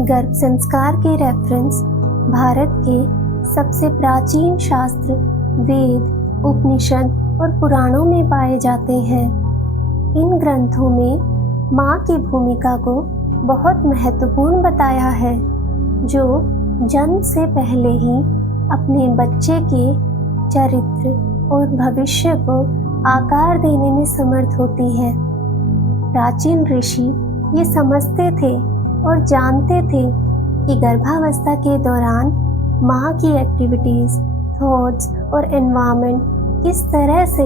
गर्भ संस्कार के रेफरेंस भारत के सबसे प्राचीन शास्त्र वेद, उपनिषद और पुराणों में पाए जाते हैं। इन ग्रंथों में माँ की भूमिका को बहुत महत्वपूर्ण बताया है, जो जन्म से पहले ही अपने बच्चे के चरित्र और भविष्य को आकार देने में समर्थ होती है। प्राचीन ऋषि ये समझते थे और जानते थे कि गर्भावस्था के दौरान माँ की एक्टिविटीज़, थॉट्स और एनवायरनमेंट किस तरह से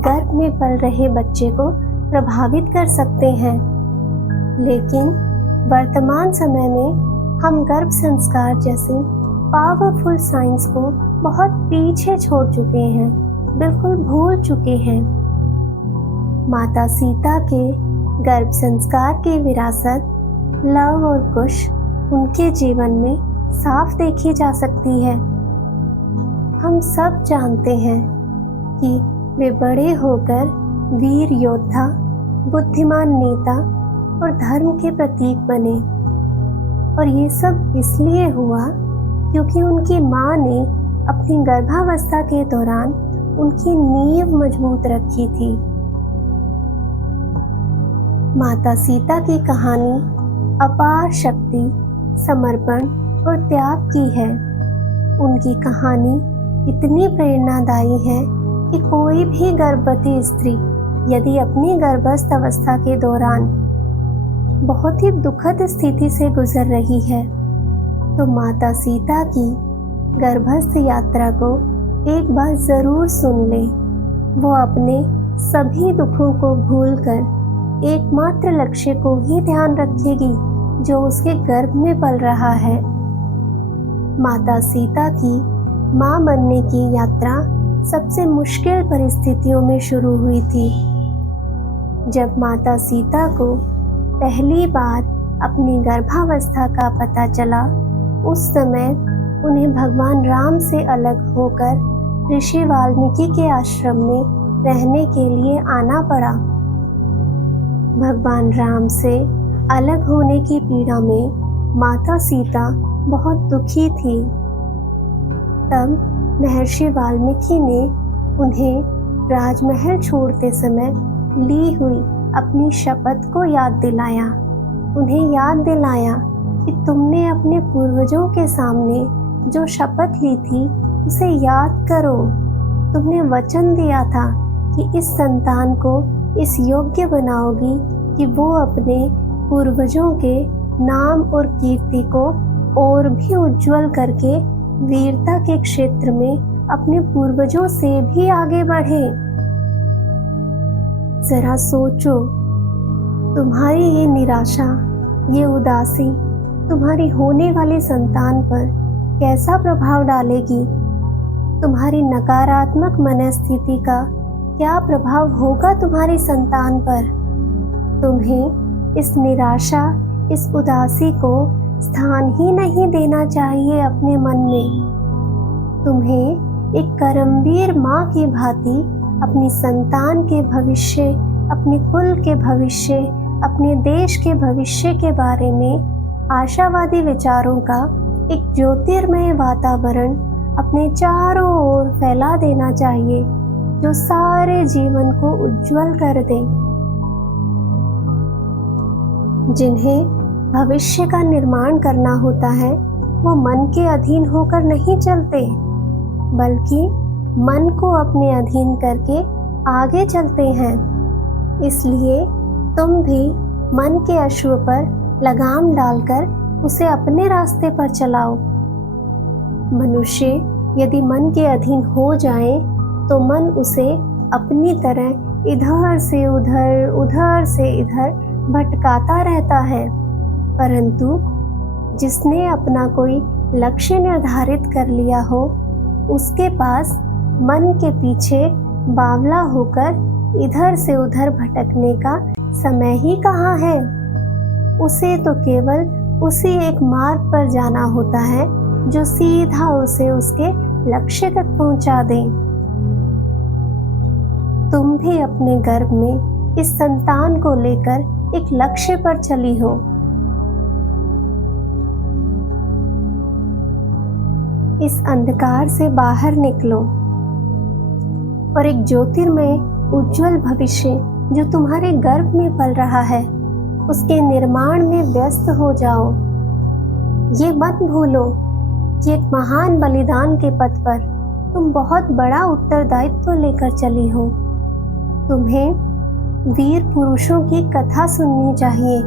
गर्भ में पल रहे बच्चे को प्रभावित कर सकते हैं। लेकिन वर्तमान समय में हम गर्भ संस्कार जैसी पावरफुल साइंस को बहुत पीछे छोड़ चुके हैं, बिल्कुल भूल चुके हैं। माता सीता के गर्भ संस्कार की विरासत लव और कुश उनके जीवन में साफ देखी जा सकती है। हम सब जानते हैं कि वे बड़े होकर वीर योद्धा, बुद्धिमान नेता और धर्म के प्रतीक बने। और ये सब इसलिए हुआ क्योंकि उनकी माँ ने अपनी गर्भावस्था के दौरान उनकी नींव मजबूत रखी थी। माता सीता की कहानी अपार शक्ति, समर्पण और त्याग की है। उनकी कहानी इतनी प्रेरणादायी है कि कोई भी गर्भवती स्त्री यदि अपनी गर्भस्थ अवस्था के दौरान बहुत ही दुखद स्थिति से गुजर रही है, तो माता सीता की गर्भस्थ यात्रा को एक बार ज़रूर सुन ले। वो अपने सभी दुखों को भूलकर एकमात्र लक्ष्य को ही ध्यान रखेगी जो उसके गर्भ में पल रहा है। माता सीता की माँ बनने की यात्रा सबसे मुश्किल परिस्थितियों में शुरू हुई थी। जब माता सीता को पहली बार अपनी गर्भावस्था का पता चला, उस समय उन्हें भगवान राम से अलग होकर ऋषि वाल्मीकि के आश्रम में रहने के लिए आना पड़ा। भगवान राम से अलग होने की पीड़ा में माता सीता बहुत दुखी थी। तब महर्षि वाल्मीकि ने उन्हें राजमहल छोड़ते समय ली हुई अपनी शपथ को याद दिलाया। उन्हें याद दिलाया कि तुमने अपने पूर्वजों के सामने जो शपथ ली थी उसे याद करो। तुमने वचन दिया था कि इस संतान को इस योग्य बनाओगी कि वो अपने पूर्वजों के नाम और कीर्ति को और भी उज्जवल करके वीरता के क्षेत्र में अपने पूर्वजों से भी आगे बढ़े। जरा सोचो, तुम्हारी ये निराशा, ये उदासी तुम्हारी होने वाली संतान पर कैसा प्रभाव डालेगी। तुम्हारी नकारात्मक मनस्थिति का क्या प्रभाव होगा तुम्हारी संतान पर। तुम्हें इस निराशा, इस उदासी को स्थान ही नहीं देना चाहिए अपने मन में। तुम्हें एक कर्मवीर माँ की भांति अपनी संतान के भविष्य, अपने कुल के भविष्य, अपने देश के भविष्य के बारे में आशावादी विचारों का एक ज्योतिर्मय वातावरण अपने चारों ओर फैला देना चाहिए, जो सारे जीवन को उज्जवल कर दे। जिन्हें भविष्य का निर्माण करना होता है, वो मन के अधीन होकर नहीं चलते, बल्कि मन को अपने अधीन करके आगे चलते हैं। इसलिए तुम भी मन के अश्व पर लगाम डालकर उसे अपने रास्ते पर चलाओ। मनुष्य यदि मन के अधीन हो जाए तो मन उसे अपनी तरह इधर से उधर, उधर से इधर भटकाता रहता है। परंतु जिसने अपना कोई लक्ष्य निर्धारित कर लिया हो, उसके पास मन के पीछे बावला होकर इधर से उधर भटकने का समय ही कहाँ है। उसे तो केवल उसी एक मार्ग पर जाना होता है जो सीधा उसे उसके लक्ष्य तक पहुंचा दे। तुम भी अपने गर्भ में इस संतान को लेकर एक लक्ष्य पर चली हो। इस अंधकार से बाहर निकलो और एक ज्योतिर्मय उज्जवल भविष्य जो तुम्हारे गर्भ में पल रहा है उसके निर्माण में व्यस्त हो जाओ। ये मत भूलो कि एक महान बलिदान के पथ पर तुम बहुत बड़ा उत्तरदायित्व लेकर चली हो। तुम्हें वीर पुरुषों की कथा सुननी चाहिए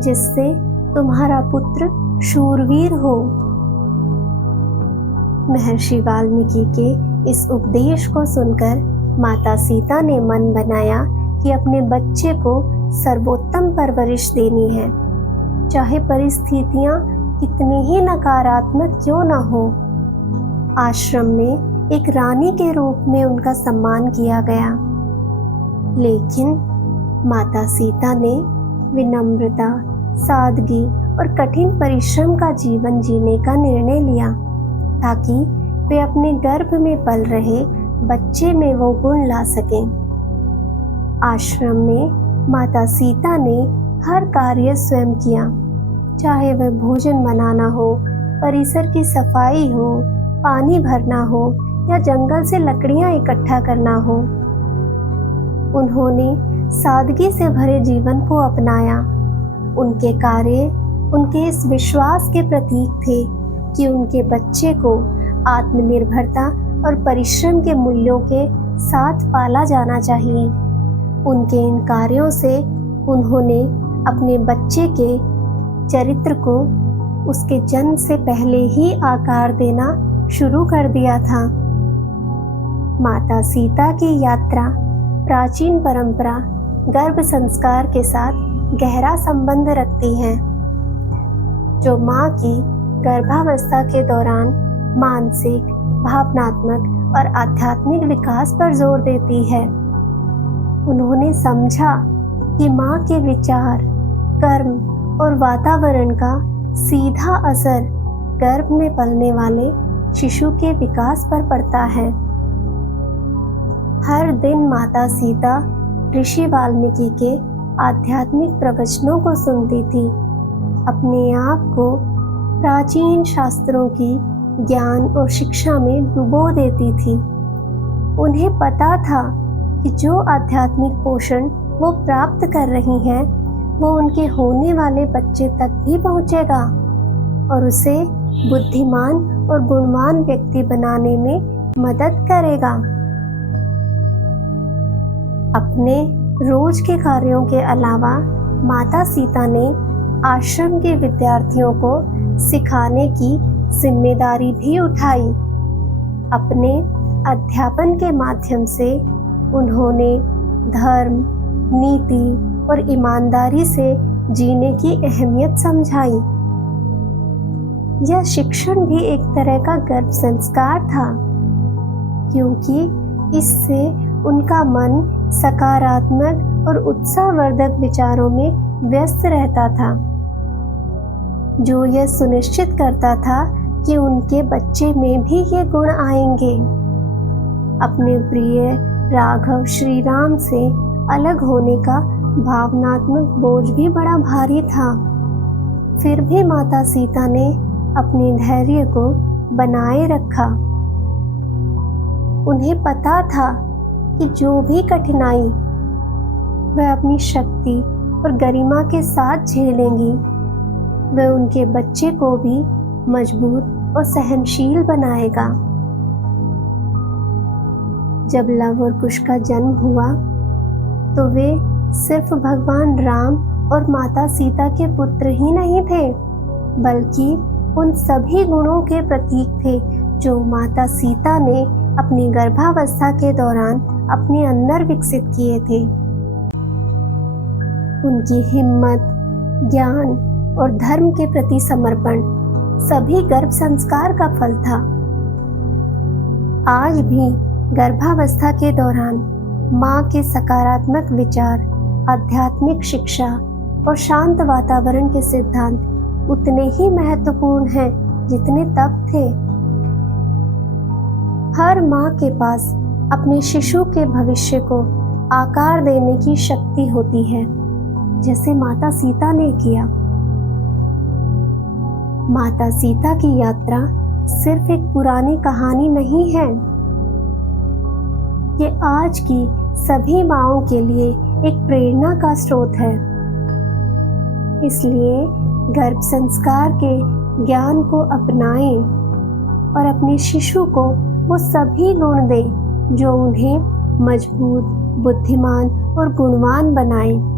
जिससे तुम्हारा पुत्र शूरवीर हो। महर्षि वाल्मीकि के इस उपदेश को सुनकर माता सीता ने मन बनाया कि अपने बच्चे को सर्वोत्तम परवरिश देनी है, चाहे परिस्थितियां कितनी ही नकारात्मक क्यों न हो। आश्रम में एक रानी के रूप में उनका सम्मान किया गया, लेकिन माता सीता ने विनम्रता, सादगी और कठिन परिश्रम का जीवन जीने का निर्णय लिया ताकि वे अपने गर्भ में पल रहे बच्चे में वो गुण ला सकें। आश्रम में माता सीता ने हर कार्य स्वयं किया, चाहे वह भोजन बनाना हो, परिसर की सफाई हो, पानी भरना हो या जंगल से लकड़ियां इकट्ठा करना हो। उन्होंने सादगी से भरे जीवन को अपनाया। उनके कार्य उनके इस विश्वास के प्रतीक थे कि उनके बच्चे को आत्मनिर्भरता और परिश्रम के मूल्यों के साथ पाला जाना चाहिए। उनके इन कार्यों से उन्होंने अपने बच्चे के चरित्र को उसके जन्म से पहले ही आकार देना शुरू कर दिया था। माता सीता की यात्रा प्राचीन परंपरा गर्भ संस्कार के साथ गहरा संबंध रखती है, जो माँ की गर्भावस्था के दौरान मानसिक, भावनात्मक और आध्यात्मिक विकास पर जोर देती है। उन्होंने समझा कि माँ के विचार, कर्म और वातावरण का सीधा असर गर्भ में पलने वाले शिशु के विकास पर पड़ता है। हर दिन माता सीता ऋषि वाल्मीकि के आध्यात्मिक प्रवचनों को सुनती थी, अपने आप को प्राचीन शास्त्रों की ज्ञान और शिक्षा में डुबो देती थी। उन्हें पता था कि जो आध्यात्मिक पोषण वो प्राप्त कर रही हैं, वो उनके होने वाले बच्चे तक भी पहुंचेगा और उसे बुद्धिमान और गुणवान व्यक्ति बनाने में मदद करेगा। अपने रोज के कार्यों के अलावा माता सीता ने आश्रम के विद्यार्थियों को सिखाने की जिम्मेदारी भी उठाई। अपने अध्यापन के माध्यम से उन्होंने धर्म, नीति और ईमानदारी से जीने की अहमियत समझाई। यह शिक्षण भी एक तरह का गर्भ संस्कार था, क्योंकि इससे उनका मन सकारात्मक और उत्साहवर्धक विचारों में व्यस्त रहता था, जो यह सुनिश्चित करता था कि उनके बच्चे में भी ये गुण आएंगे। अपने प्रिय राघव श्री राम से अलग होने का भावनात्मक बोझ भी बड़ा भारी था। फिर भी माता सीता ने अपने धैर्य को बनाए रखा। उन्हें पता था कि जो भी कठिनाई वह अपनी शक्ति और गरिमा के साथ झेलेंगी, वह उनके बच्चे को भी मजबूत और सहनशील बनाएगा। जब लव और कुश का जन्म हुआ तो वे सिर्फ भगवान राम और माता सीता के पुत्र ही नहीं थे, बल्कि उन सभी गुणों के प्रतीक थे जो माता सीता ने अपनी गर्भावस्था के दौरान अपने अंदर विकसित किए थे। उनकी हिम्मत, ज्ञान और धर्म के प्रति समर्पण सभी गर्भ संस्कार का फल था। आज भी गर्भावस्था के दौरान माँ के सकारात्मक विचार, आध्यात्मिक शिक्षा और शांत वातावरण के सिद्धांत उतने ही महत्वपूर्ण हैं जितने तब थे। हर माँ के पास अपने शिशु के भविष्य को आकार देने की शक्ति होती है, जैसे माता सीता ने किया। माता सीता की यात्रा सिर्फ एक पुरानी कहानी नहीं है, ये आज की सभी माँओं के लिए एक प्रेरणा का स्रोत है। इसलिए गर्भ संस्कार के ज्ञान को अपनाएं और अपने शिशु को वो सभी गुण दें जो उन्हें मजबूत, बुद्धिमान और गुणवान बनाएं।